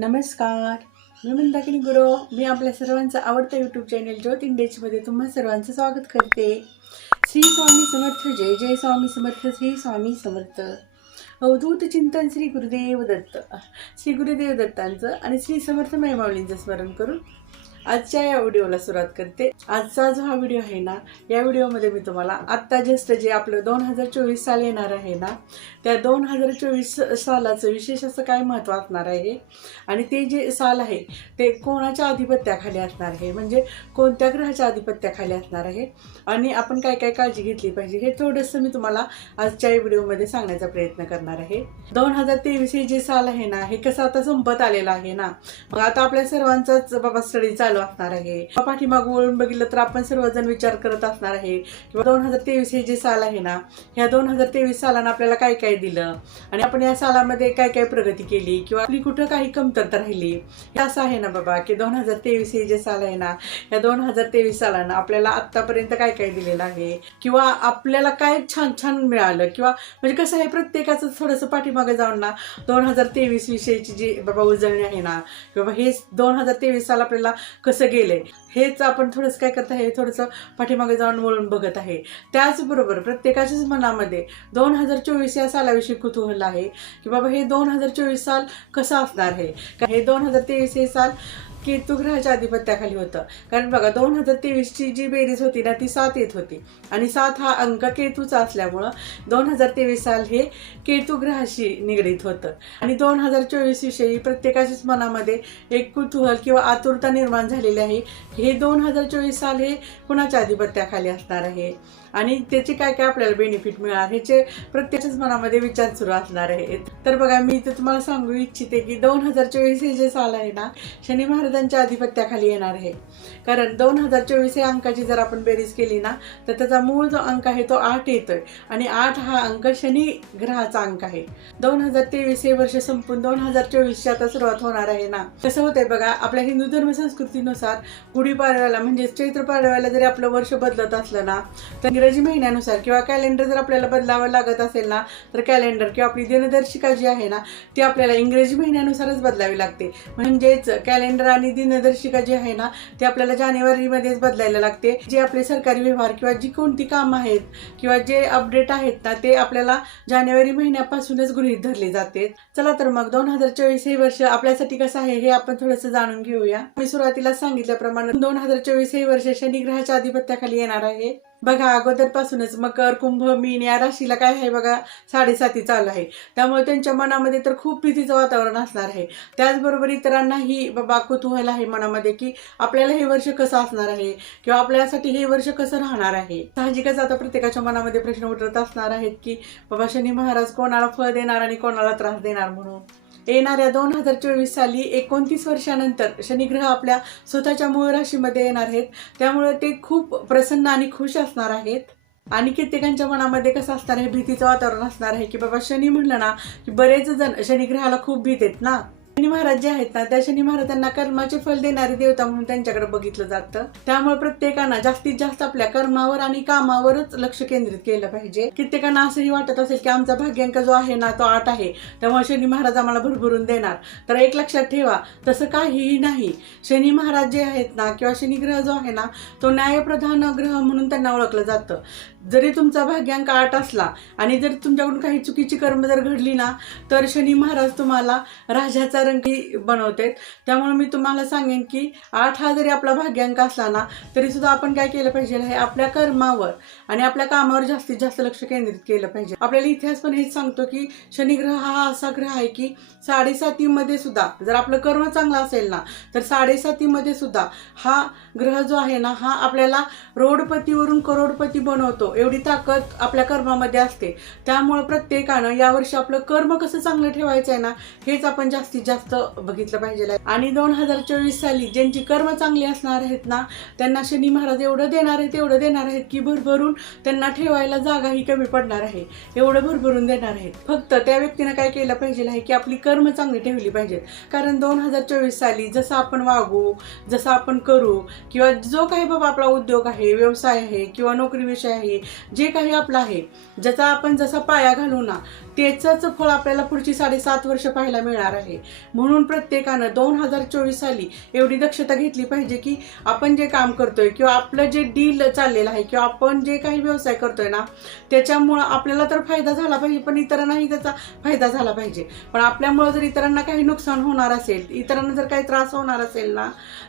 नमस्कार, मी मंदाकिनी गुरु. मी आपल्या सर्वांचं आवडतं यूट्यूब चॅनल ज्योत इंडियामध्ये तुम्हा सर्वांचं स्वागत करते. श्री स्वामी समर्थ. जय जय स्वामी समर्थ. श्री स्वामी समर्थ. अवधूत चिंतन श्री गुरुदेव दत्त. श्री गुरुदेव दत्तांचं आणि श्री समर्थ माऊलींचं स्मरण करून आजच्या या व्हिडिओला सुरुवात करते. आजचा जो हा व्हिडिओ आहे ना, या व्हिडिओमध्ये मी तुम्हाला आत्ता जस्ट जे आपलं 2024 साल येणार आहे ना, त्या 2024 सालाचं विशेष असं काय महत्त्व असणार आहे आणि ते जे साल आहे ते कोणाच्या आधिपत्याखाली असणार आहे, म्हणजे कोणत्या ग्रहाच्या आधिपत्याखाली असणार आहे आणि आपण काय काय काळजी घेतली पाहिजे हे थोडंसं मी तुम्हाला आजच्या या व्हिडिओमध्ये सांगण्याचा प्रयत्न करणार आहे. 2023 हे जे साल आहे ना, हे कसं आता संपत आलेलं आहे ना, मग आता आपल्या सर्वांचाच बाबा स्टडी चालू असणार आहे. पाठीमागं वळून बघितलं तर आपण सर्वजण विचार करत असणार आहे किंवा 2023 हे जे साल आहे ना, ह्या 2023 सालानं आपल्याला काय काय दिलं आणि आपण या सालामध्ये काय काय प्रगती केली किंवा आपली कुठं काही कमतरता राहिली. हे असं आहे ना बाबा की 2023 हे जे साल आहे ना, या 2023 सालानं आपल्याला आत्तापर्यंत काय काय दिलेलं आहे किंवा आपल्याला काय छान छान मिळालं किंवा म्हणजे कसं आहे, प्रत्येकाचं थोडंसं पाठीमागे जाऊन ना 2023 विषयीची जी बाबा उजळणी आहे ना, किंवा हे 2023 साल आपल्याला कसं गेलंय हेच आपण थोडंसं काय करत आहे, थोडंसं पाठीमागे जाऊन वळून बघत आहे. त्याचबरोबर प्रत्येकाच्याच मनामध्ये 2024 या सालाविषयी कुतूहल आहे की बाबा हे 2024 साल कसं असणार आहे. हे 2023 हे साल केतू ग्रहाच्या आधिपत्याखाली होतं. कारण बघा 2023ची जी बेरीज होती ना, ती 7 येत होती आणि 7 हा अंक केतूचा असल्यामुळं 2023 साल हे केतू ग्रहाशी निगडीत होतं आणि 2024 विषयी प्रत्येकाच्याच मनामध्ये एक कुतूहल किंवा आतुरता निर्माण झालेली आहे. हे 2024 साल हे कुणाच्या आधिपत्याखाली असणार आहे आणि त्याचे काय काय आपल्याला बेनिफिट मिळणार ह्याचे प्रत्येकाच्याच मनामध्ये विचार सुरू असणार आहेत. तर बघा, मी इथे तुम्हाला सांगू इच्छिते की 2024 हे जे साल आहे ना, शनी महाराजांच्या आधिपत्याखाली येणार आहे. कारण 2024 या अंकाची जर आपण बेरीज केली ना, तर त्याचा मूळ जो अंक आहे तो 8 येतोय आणि 8 हा अंक शनी ग्रहाचा अंक आहे. 2023 हे वर्ष संपून 2024ची आता सुरुवात होणार आहे ना. कसं होतंय बघा, आपल्या हिंदू धर्म संस्कृतीनुसार गुढीपाडव्याला म्हणजे चैत्र पाडव्याला जरी आपलं वर्ष बदलत असलं ना, तर इंग्रजी महिन्यानुसार किंवा कॅलेंडर जर आपल्याला बदलावं लागत असेल ना, तर कॅलेंडर किंवा आपली दिनदर्शिका जी आहे ना, ती आपल्याला इंग्रजी महिन्यानुसारच बदलावी लागते. म्हणजेच कॅलेंडर आणि दिनदर्शिका जी आहे ना, ती आपल्याला जानेवारीमध्येच बदलायला लागते. जे आपले सरकारी व्यवहार किंवा जी कोणती कामं आहेत किंवा जे अपडेट आहेत ना, ते आपल्याला जानेवारी महिन्यापासूनच गृहीत धरले जाते. चला तर मग 2024 हे वर्ष आपल्यासाठी कसं आहे हे आपण थोडंसं जाणून घेऊया. मी सुरुवातीला सांगितल्याप्रमाणे 2024 हे वर्ष शनी ग्रहाच्या आधिपत्याखाली येणार आहे. बघा, अगोदरपासूनच मकर, कुंभ, मीन या राशीला काय आहे बघा 7.5 चालू आहे. त्यामुळे त्यांच्या मनामध्ये तर खूप भीतीचं वातावरण असणार आहे. त्याचबरोबर इतरांनाही बाबा कुतूहल आहे मनामध्ये की आपल्याला हे वर्ष कसं असणार आहे किंवा आपल्यासाठी हे वर्ष कसं राहणार आहे. साहजिकच आता प्रत्येकाच्या मनामध्ये प्रश्न उठत असणार आहेत की बाबा शनी महाराज कोणाला फळ देणार आणि कोणाला त्रास देणार. म्हणून येणाऱ्या 2024 साली 29 वर्षानंतर शनिग्रह आपल्या स्वतःच्या मूळ राशीमध्ये येणार आहेत. त्यामुळे ते खूप प्रसन्न आणि खुश असणार आहेत आणि कित्येकांच्या मनामध्ये कसं असणार आहे, भीतीचं वातावरण असणार आहे की बाबा शनी म्हणलं ना की बरेच जण शनिग्रहाला खूप भीत आहेत ना. शनी महाराज जे आहेत ना, त्या शनी महाराजांना कर्माचे फल देणारे देवता म्हणून त्यांच्याकडे बघितलं जातं. त्यामुळे प्रत्येकानं जास्तीत जास्त आपल्या कर्मावर आणि कामावरच लक्ष केंद्रित केलं पाहिजे. कित्येकांना असंही वाटत असेल की आमचा भाग्यांक जो आहे ना तो 8 आहे, त्यामुळे शनी महाराज आम्हाला भरभरून देणार. तर एक लक्षात ठेवा, तसं काहीही नाही. शनी महाराज जे आहेत ना किंवा शनिग्रह जो आहे ना, तो न्यायप्रधान ग्रह म्हणून त्यांना ओळखलं जातं. जरी तुमचा भाग्यांक 8 असला आणि जर तुमच्याकडून काही चुकीची कर्म जर घडली ना, तर शनी महाराज तुम्हाला राजाचा रंगी बनवतात. त्यामुळे मी तुम्हाला सांगेन की 8 हा जरी आपला भाग्यांक असला ना, तरी सुद्धा आपण काय केलं पाहिजे आहे, आपल्या कर्मावर आणि आपल्या कामावर जास्तीत जास्त लक्ष केंद्रित केलं पाहिजे. आपल्याला इतिहास पण हेच सांगतो की शनिग्रह हा असा ग्रह आहे की 7.5 मध्ये सुद्धा जर आपलं कर्म चांगलं असेल ना, तर 7.5 मध्ये सुद्धा हा ग्रह जो आहे ना, हा आपल्याला रोडपतीवरून करोडपती बनवतो. एवढी ताकद आपल्या कर्मामध्ये असते. त्यामुळे प्रत्येकानं यावर्षी आपलं कर्म कसं चांगलं ठेवायचं आहे ना, हेच आपण जास्तीत जास्त बघितलं पाहिजे. आणि 2024 साली ज्यांची कर्म चांगली असणार आहेत ना, त्यांना शनी महाराज एवढं देणार आहेत की भरभरून त्यांना ठेवायला जागाही कमी पडणार आहे. एवढं भरभरून देणार आहेत. फक्त त्या व्यक्तीनं काय केलं पाहिजे आहे की आपली कर्म चांगली ठेवली पाहिजेत. कारण 2024 साली जसं आपण वागू, जसं आपण करू किंवा जो काही बाबा आपला उद्योग आहे, व्यवसाय आहे किंवा नोकरी विषय आहे, जे काही आपलं आहे, ज्याचा आपण जसा पाया घालू ना, त्याचंच फळ आपल्याला पुढची 7.5 वर्ष पाहायला मिळणार आहे. म्हणून प्रत्येकानं 2024 साली एवढी दक्षता घेतली पाहिजे की आपण जे काम करतोय किंवा आपलं जे डील चाललेलं आहे किंवा आपण जे काही व्यवसाय करतोय ना, त्याच्यामुळं आपल्याला तर फायदा झाला पाहिजे, पण इतरांनाही त्याचा फायदा झाला पाहिजे. पण आपल्यामुळं जर इतरांना काही नुकसान होणार असेल, इतरांना जर काही त्रास होणार असेल ना,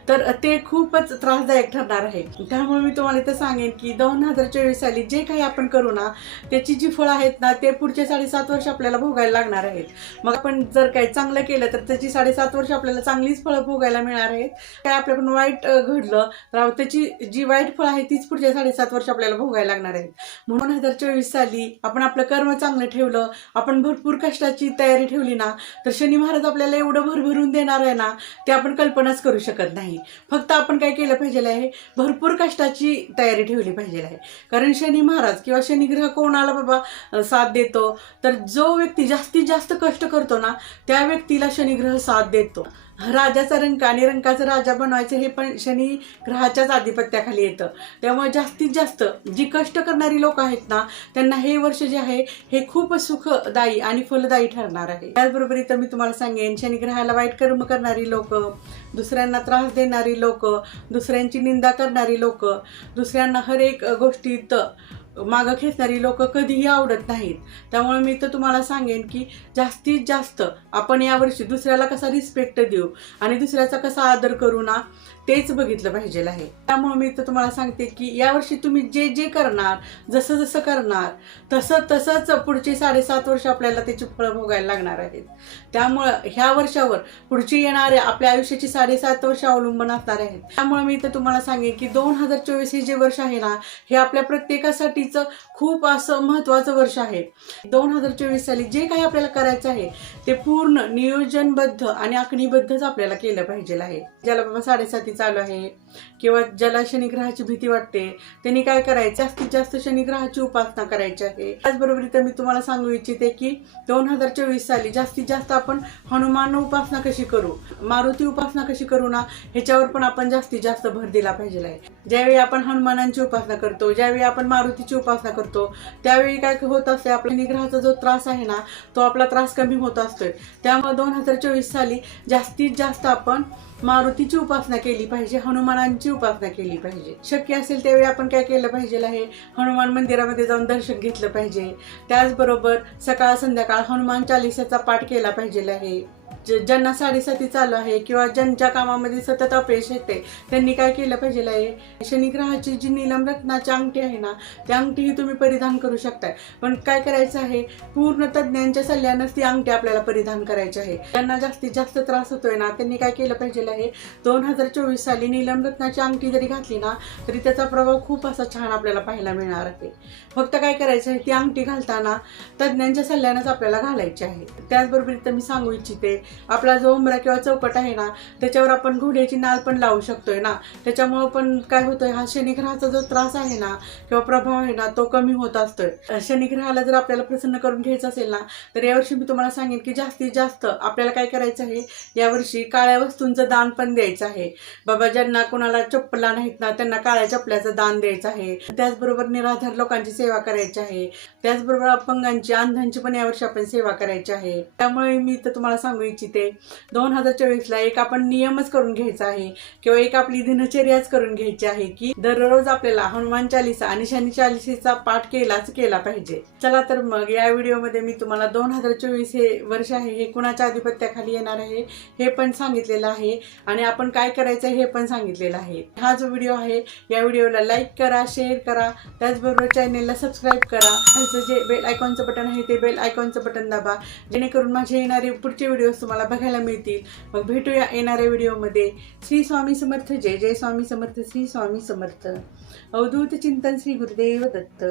तर ते खूपच त्रासदायक ठरणार आहे. त्यामुळे मी तुम्हाला इथं सांगेन की 2024 साली जे काही आपण करू ना, त्याची जी फळं आहेत ना, ते पुढचे 7.5 वर्ष आपल्याला भोगायला लागणार आहेत. मग आपण जर काही चांगलं केलं तर त्याची 7.5 वर्ष आपल्याला चांगलीच फळं भोगायला मिळणार आहेत. काय आपल्याकडून वाईट घडलं तर त्याची जी वाईट फळं आहे तीच पुढच्या 7.5 वर्ष आपल्याला भोगायला लागणार आहेत. म्हणून 2024 साली आपण आपलं कर्म चांगलं ठेवलं, आपण भरपूर कष्टाची तयारी ठेवली ना, तर शनी महाराज आपल्याला एवढं भरभरून देणार आहे ना, ते आपण कल्पनाच करू शकत नाही. फक्त आपण काय केलं पाहिजे आहे, भरपूर कष्टाची तयारी ठेवली पाहिजे आहे. कारण शनी महाराज किंवा शनी ग्रह कोणाला बाबा साथ देतो, तर जो व्यक्ती जास्तीत जास्त कष्ट करतो ना, त्या व्यक्तीला शनी ग्रह साथ देतो. राजाचा रंक आणि रंकाचा राजा बनवायचं हे पण शनी ग्रहाच्याच आधिपत्याखाली येतं. त्यामुळे जास्तीत जास्त जी कष्ट करणारी लोक आहेत ना, त्यांना हे वर्ष जे आहे हे खूप सुखदायी आणि फलदायी ठरणार आहे. त्याचबरोबर इथं मी तुम्हाला सांगेन, शनी ग्रहाला वाईट कर्म करणारी लोक, दुसऱ्यांना त्रास देणारी लोक, दुसऱ्यांची निंदा करणारी लोक, दुसऱ्यांना हर एक गोष्टीत मागं खेचणारी लोक कधीही आवडत नाहीत. त्यामुळे मी तर तुम्हाला सांगेन की जास्तीत जास्त आपण यावर्षी दुसऱ्याला कसा रिस्पेक्ट देऊ आणि दुसऱ्याचा कसा आदर करू ना, तेच बघितलं पाहिजे आहे. त्यामुळे मी तर तुम्हाला सांगते की यावर्षी तुम्ही जे जे करणार, जसं जसं करणार तसंच पुढचे 7.5 वर्ष आपल्याला त्याची फळं भोगायला लागणार आहेत. त्यामुळं ह्या वर्षावर पुढची येणारे आपल्या आयुष्याची 7.5 वर्ष अवलंबून असणार आहेत. त्यामुळे मी तर तुम्हाला सांगेन की 2024 हे जे वर्ष आहे ना, हे आपल्या प्रत्येकासाठीच खूप असं महत्त्वाचं वर्ष आहे. 2024 साली जे काही आपल्याला करायचं आहे ते पूर्ण नियोजनबद्ध आणि आखणीबद्धच आपल्याला केलं पाहिजे आहे. ज्याला बाबा 7.5 चालू आहे किंवा ज्याला शनिग्रहाची भीती वाटते, त्यांनी काय करायचं, जास्तीत जास्त शनिग्रहाची उपासना करायची आहे. त्याचबरोबर इथं मी तुम्हाला सांगू इच्छिते की 2024 साली जास्तीत जास्त आपण हनुमान उपासना कशी करू, मारुती उपासना कशी करू ना, ह्याच्यावर पण आपण जास्तीत जास्त भर दिला पाहिजे आहे. ज्यावेळी आपण हनुमानांची उपासना करतो, ज्यावेळी आपण मारुतीची उपासना करतो, त्यावेळी काय होत असते, आपल्या शनिग्रहाचा जो त्रास आहे ना, तो आपला त्रास कमी होत असतोय. त्यामुळे 2024 साली जास्तीत जास्त आपण मारुतीची उपासना केली पाहिजे, हनुमानांची उपासना केली पाहिजे. शक्य असेल त्यावेळी आपण काय केलं पाहिजे आहे, हनुमान मंदिरामध्ये जाऊन दर्शन घेतलं पाहिजे. त्याचबरोबर सकाळ संध्याकाळ हनुमान चालिसाचा पाठ केला पाहिजे आहे. ज्यांना 7.5 चालू आहे किंवा ज्यांच्या कामामध्ये सतत अपयश येते, त्यांनी काय केलं पाहिजे आहे, शनिग्रहाची जी नीलम रत्नाची अंगठी आहे ना, त्या अंगठीही तुम्ही परिधान करू शकताय. पण काय करायचं आहे, पूर्ण तज्ज्ञांच्या सल्ल्यानंच ती अंगठी आपल्याला परिधान करायची आहे. ज्यांना जास्तीत जास्त त्रास होतोय ना, त्यांनी काय केलं पाहिजे आहे, 2024 साली नीलम रत्नाची अंगठी जरी घातली ना, तरी त्याचा प्रभाव खूप असा छान आपल्याला पाहायला मिळणार आहे. फक्त काय करायचं आहे, ती अंगठी घालताना तज्ज्ञांच्या सल्ल्यानंच आपल्याला घालायची आहे. त्याचबरोबर इथं मी सांगू इच्छिते, आपला जो उंबरा किंवा चौकट आहे ना, त्याच्यावर आपण घोड्याची नाल पण लावू शकतोय ना. त्याच्यामुळं पण काय होतंय, हा शनिग्रहाचा जो त्रास आहे ना किंवा प्रभाव आहे ना, तो कमी होत असतोय. शनिग्रहाला जर आपल्याला प्रसन्न करून घ्यायचं असेल ना, तर यावर्षी मी तुम्हाला सांगेन की जास्तीत जास्त आपल्याला काय करायचं आहे, यावर्षी काळ्या वस्तूंचं दान पण द्यायचं आहे. बाबा ज्यांना कोणाला चप्पला नाहीत ना, त्यांना काळ्या चपल्याचं दान द्यायचं आहे. त्याचबरोबर निराधार लोकांची सेवा करायची आहे. त्याचबरोबर अपंगांची, अंधांची पण यावर्षी आपण सेवा करायची आहे. त्यामुळे मी तर तुम्हाला सांगू इच्छिते, 2024 ला एक आपण नियमच करून घ्यायचा आहे किंवा एक आपली दिनचर्याच करून घ्यायची आहे की दररोज आपल्याला हनुमान चालिसा आणि शनी चालिसेचा पाठ केला पाहिजे. चला तर मग या व्हिडिओमध्ये मी तुम्हाला 2024 हे वर्ष आहे हे कुणाच्या आधिपत्याखाली येणार आहे हे पण सांगितलेलं आहे आणि आपण काय करायचं हे पण सांगितलेलं आहे. हा जो व्हिडिओ आहे, या व्हिडिओला लाईक करा, शेअर करा, त्याचबरोबर चॅनेलला सबस्क्राईब करा. त्याचं जे बेल आयकॉनचं बटन आहे ते बेल आयकॉनचं बटन दाबा, जेणेकरून माझे येणारे पुढचे व्हिडिओज तुम्हाला बघायला मिळतील. मग भेटूया येणाऱ्या व्हिडिओमध्ये. श्री स्वामी समर्थ. जय जय स्वामी समर्थ. श्री स्वामी समर्थ. अवधूत चिंतन. श्री गुरुदेव दत्त.